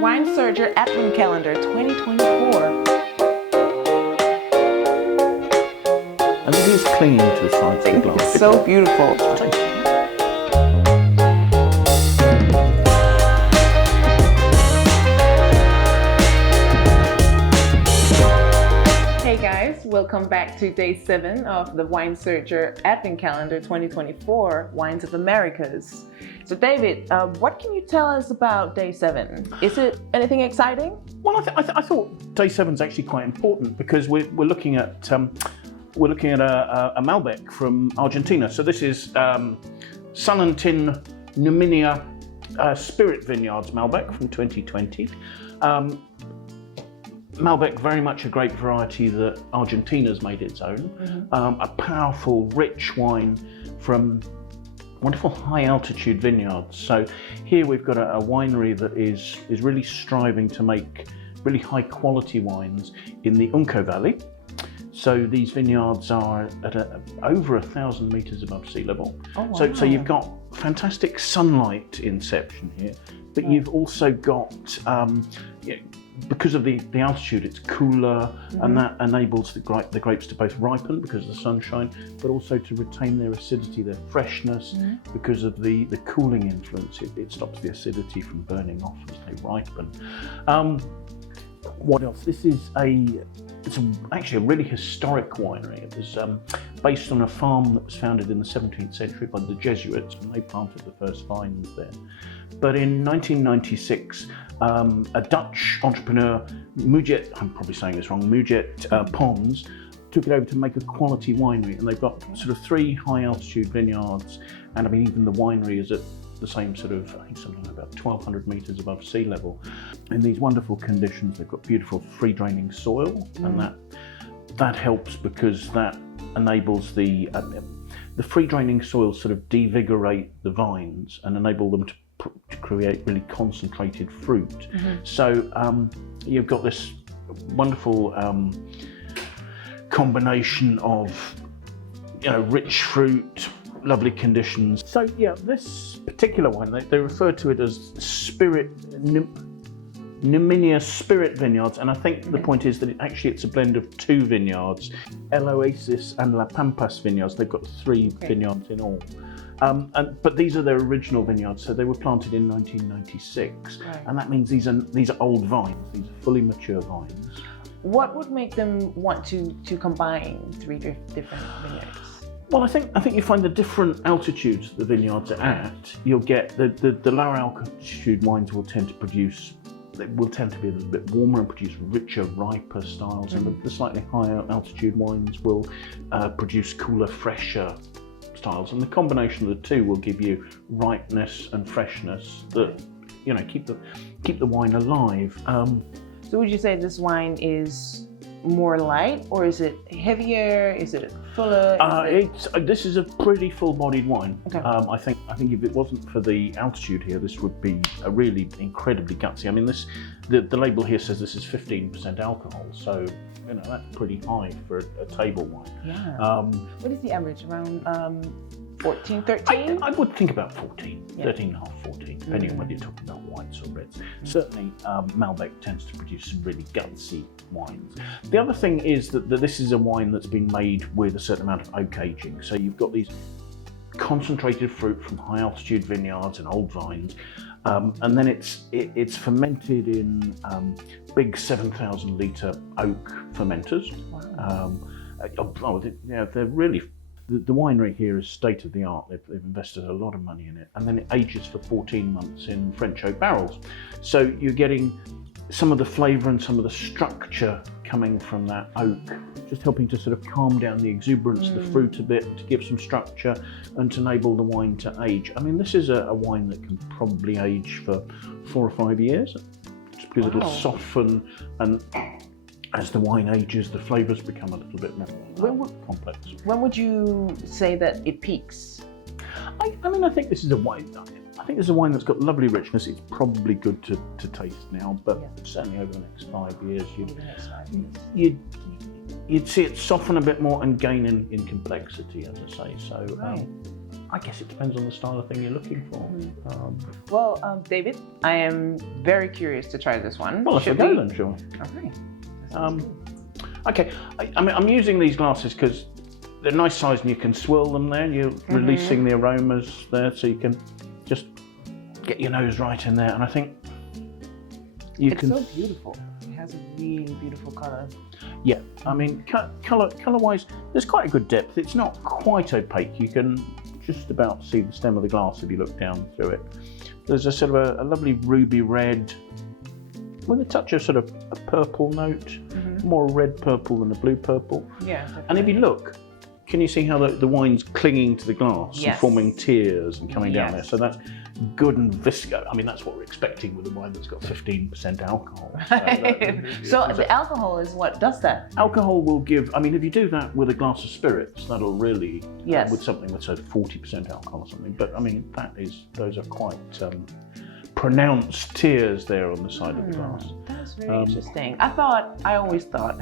Wine Surger Advent Calendar 2024. And it is clinging to the sides of the glass. It's so beautiful. Hey guys, welcome back to day 7 of the Wine Surger Advent Calendar 2024 Wines of Americas. So David, what can you tell us about day 7? Is it anything exciting? Well, I thought day 7 is actually quite important because we're looking at a Malbec from Argentina. So this is Salentein Numina Spirit Vineyards Malbec from 2020. Malbec, very much a grape variety that Argentina's made its own. A powerful, rich wine from wonderful high altitude vineyards. So here we've got a winery that is really striving to make really high quality wines in the Uco Valley. So these vineyards are at over 1,000 meters above sea level. Oh, wow. So you've got fantastic sunlight inception here, but you've also got, because of the altitude, it's cooler, and that enables the grapes to both ripen because of the sunshine, but also to retain their acidity, their freshness, because of the cooling influence. It stops the acidity from burning off as they ripen. What else? This is actually a really historic winery. It was based on a farm that was founded in the 17th century by the Jesuits when they planted the first vines there. But in 1996, a Dutch entrepreneur, Mijndert, I'm probably saying this wrong, Mijndert Pon, took it over to make a quality winery, and they've got sort of 3 high altitude vineyards, and I mean even the winery is at the same sort of, I think something like about 1,200 meters above sea level. In these wonderful conditions, they've got beautiful free draining soil, and that helps because that enables the free draining soil sort of devigorate the vines and enable them to create really concentrated fruit. So you've got this wonderful combination of rich fruit, lovely conditions. So yeah, this particular wine, they refer to it as Numina Spirit Vineyards, and I think the point is that it's a blend of 2 vineyards, El Oasis and La Pampas vineyards. They've got 3 vineyards in all. But these are their original vineyards, so they were planted in 1996, and that means these are old vines, these are fully mature vines. What would make them want to combine 3 different vineyards? Well, I think you find the different altitudes the vineyards are at. You'll get the lower altitude wines will tend to be a little bit warmer and produce richer, riper styles, and the slightly higher altitude wines will produce cooler, fresher styles. And the combination of the 2 will give you ripeness and freshness that keep the wine alive. So would you say this wine is more light, or is it heavier? Is it fuller? This is a pretty full-bodied wine. Okay. I think if it wasn't for the altitude here, this would be a really incredibly gutsy. I mean, the label here says this is 15% alcohol, so that's pretty high for a table wine. Yeah. What is the average? Around 14, 13? I would think about 14, 13 and a half, 14, depending on whether you're talking about whites or reds. Certainly, Malbec tends to produce some really gutsy wines. The other thing is that this is a wine that's been made with a certain amount of oak aging. So you've got these concentrated fruit from high altitude vineyards and old vines, and then it's fermented in big 7,000 litre oak fermenters. Wow. They're really. The winery here is state of the art. They've invested a lot of money in it, and then it ages for 14 months in French oak barrels. So you're getting some of the flavour and some of the structure coming from that oak, just helping to sort of calm down the exuberance of the fruit a bit, to give some structure and to enable the wine to age. I mean, this is a wine that can probably age for 4 or 5 years, just because it'll soften, and as the wine ages, the flavours become a little bit more complex. When would you say that it peaks? I think this is a wine. I think it's a wine that's got lovely richness. It's probably good to taste now, but certainly over the next 5 years, you'd see it soften a bit more and gain in complexity, as I say. So I guess it depends on the style of thing you're looking for. Well, David, I am very curious to try this one. Well, let's go then, shall we? Okay. Okay, I mean, I'm using these glasses because they're nice size and you can swirl them there and you're releasing the aromas there, so you can just get your nose right in there. And I think it's so beautiful. It has a really beautiful color. Yeah, I mean, color-wise, there's quite a good depth. It's not quite opaque. You can just about see the stem of the glass if you look down through it. There's a sort of a lovely ruby red with a touch of sort of a purple note, more red purple than a blue purple. Yeah. Definitely. And if you look, can you see how the wine's clinging to the glass and forming tears and coming down there? So that's good and viscous. I mean, that's what we're expecting with a wine that's got 15% alcohol. So the alcohol is what does that? Alcohol will give, I mean, if you do that with a glass of spirits, that'll really, with something that's 40% alcohol or something. But I mean, those are quite pronounced tears there on the side of the glass. That's very interesting. I always thought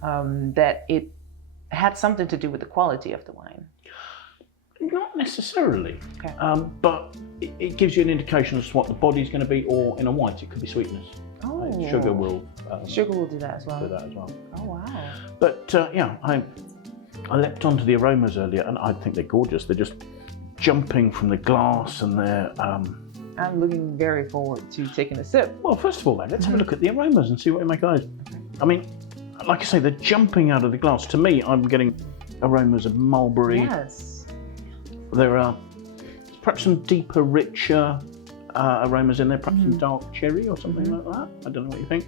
that it had something to do with the quality of the wine. Not necessarily, okay. But it gives you an indication as to what the body's going to be, or in a white it could be sweetness. Oh, sugar will do that as well. Oh wow! But I leapt onto the aromas earlier, and I think they're gorgeous. They're just jumping from the glass, and they're. I'm looking very forward to taking a sip. Well, first of all, let's have a look at the aromas and see what you make of those. I mean, like I say, they're jumping out of the glass. To me, I'm getting aromas of mulberry. Yes. There are perhaps some deeper, richer aromas in there, perhaps some dark cherry or something like that. I don't know what you think.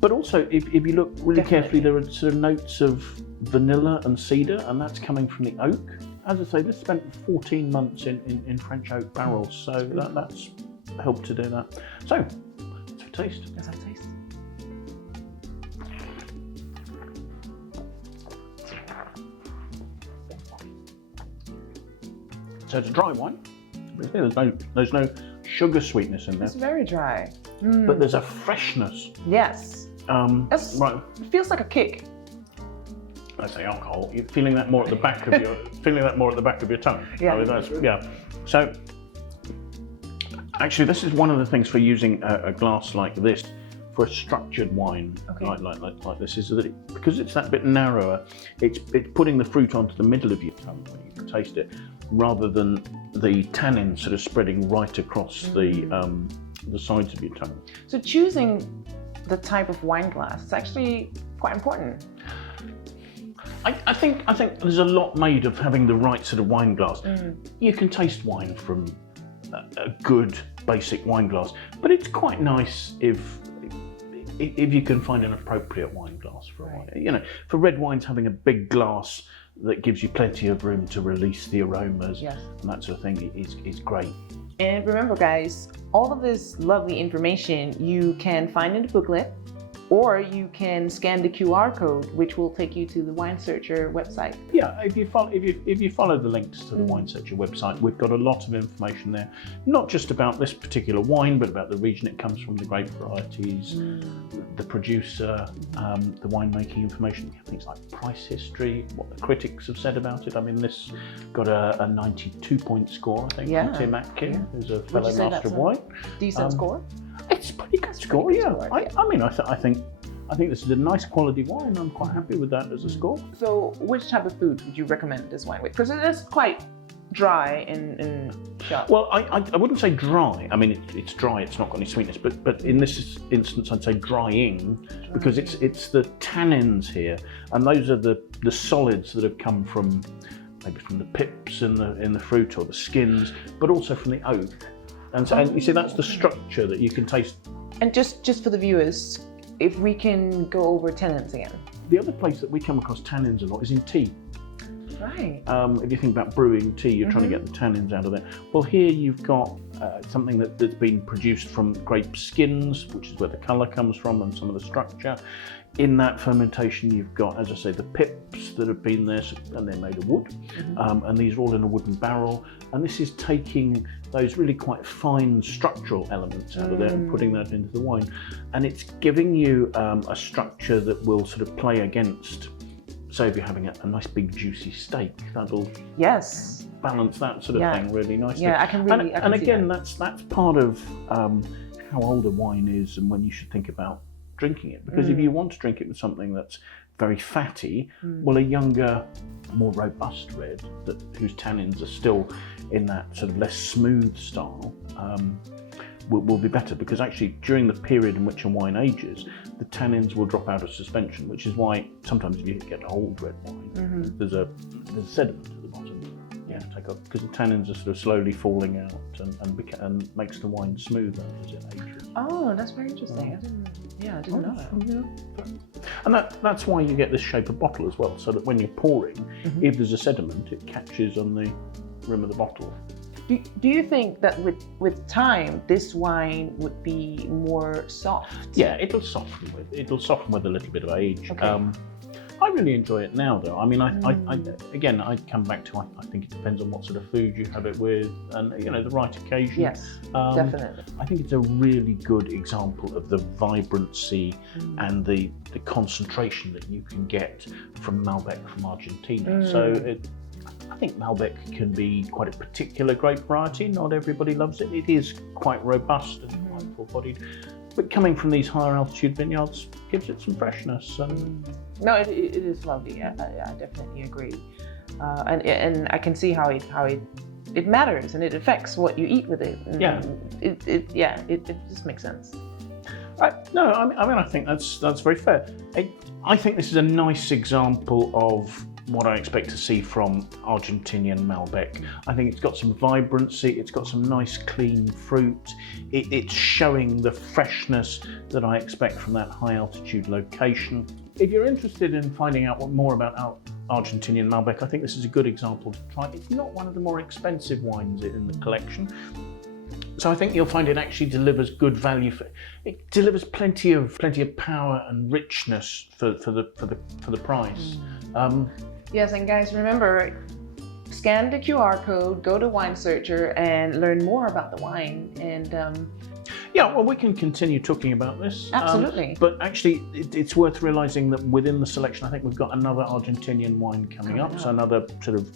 But also, if you look really carefully, there are sort of notes of vanilla and cedar, and that's coming from the oak. As I say, this spent 14 months in French oak barrels, so that's helped to do that. So, let's have a taste. Let's have a taste. So it's a dry wine. There's no sugar sweetness in there. It's very dry. But there's a freshness. Yes. Right. It feels like a kick. I say alcohol. You're feeling that more at the back of your tongue. Yeah. I mean, So actually, this is one of the things for using a glass like this for a structured wine like this, is that because it's that bit narrower, it's putting the fruit onto the middle of your tongue when you can taste it, rather than the tannin sort of spreading right across the sides of your tongue. So choosing the type of wine glass is actually quite important. I think there's a lot made of having the right sort of wine glass. You can taste wine from a good basic wine glass, but it's quite nice if you can find an appropriate wine glass for a wine. You know, for red wines, having a big glass that gives you plenty of room to release the aromas and that sort of thing is great. And remember, guys, all of this lovely information you can find in the booklet, or you can scan the QR code, which will take you to the Wine Searcher website. Yeah, if you follow the links to the Wine Searcher website, we've got a lot of information there, not just about this particular wine, but about the region it comes from, the grape varieties, the producer, the winemaking information, things like price history, what the critics have said about it. I mean, this got a 92-point score, I think, from Tim Atkin, who's a fellow master of wine. Decent score? It's a pretty good score, I think this is a nice quality wine. I'm quite happy with that as a score. So which type of food would you recommend this wine with? Because it is quite dry and sharp. Well, I wouldn't say dry. I mean, it's dry, it's not got any sweetness, but in this instance I'd say drying, because it's the tannins here, and those are the solids that have come from maybe from the pips in the fruit or the skins, but also from the oak. And you see, that's the structure that you can taste. And just for the viewers, if we can go over tannins again. The other place that we come across tannins a lot is in tea. Right. If you think about brewing tea, you're trying to get the tannins out of there. Well, here you've got something that's been produced from grape skins, which is where the colour comes from and some of the structure. In that fermentation, you've got, as I say, the pips that have been there, and they're made of wood, and these are all in a wooden barrel. And this is taking those really quite fine structural elements out of there and putting that into the wine. And it's giving you a structure that will sort of play against say if you're having a nice big juicy steak, that'll Yes. balance that sort of thing really nicely. Yeah, I can really. And again, that's part of how old a wine is and when you should think about drinking it. Because if you want to drink it with something that's very fatty, well, a younger, more robust red whose tannins are still in that sort of less smooth style will be better, because actually during the period in which a wine ages, the tannins will drop out of suspension, which is why sometimes if you get old red wine, there's a sediment at the bottom. Take up, because the tannins are sort of slowly falling out and makes the wine smoother as it ages. Oh, that's very interesting. I didn't know that. And that's why you get this shape of bottle as well, so that when you're pouring, if there's a sediment, it catches on the rim of the bottle. Do you think that with time, this wine would be more soft? Yeah, it'll soften with a little bit of age. Okay. I really enjoy it now, though. I mean, I come back to I think it depends on what sort of food you have it with, and the right occasion. Yes, definitely. I think it's a really good example of the vibrancy and the concentration that you can get from Malbec from Argentina. So I think Malbec can be quite a particular grape variety. Not everybody loves it. It is quite robust and quite full-bodied. But coming from these higher altitude vineyards gives it some freshness. No, it is lovely. I definitely agree, and I can see how it matters and it affects what you eat with it. It just makes sense. No, I mean I think that's very fair. I think this is a nice example of what I expect to see from Argentinian Malbec. I think it's got some vibrancy, it's got some nice clean fruit, it's showing the freshness that I expect from that high altitude location. If you're interested in finding out more about Argentinian Malbec, I think this is a good example to try. It's not one of the more expensive wines in the collection, so I think you'll find it actually delivers good value. It delivers plenty of power and richness for the price. Yes, and guys, remember, scan the QR code, go to Wine Searcher, and learn more about the wine. And yeah, well, we can continue talking about this. Absolutely. But actually, it's worth realising that within the selection, I think we've got another Argentinian wine coming up, so another sort of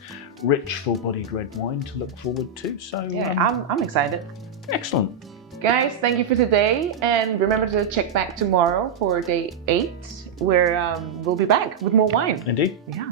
rich, full-bodied red wine to look forward to. So yeah, I'm excited. Excellent. Guys, thank you for today, and remember to check back tomorrow for day 8, where we'll be back with more wine. Indeed. Yeah.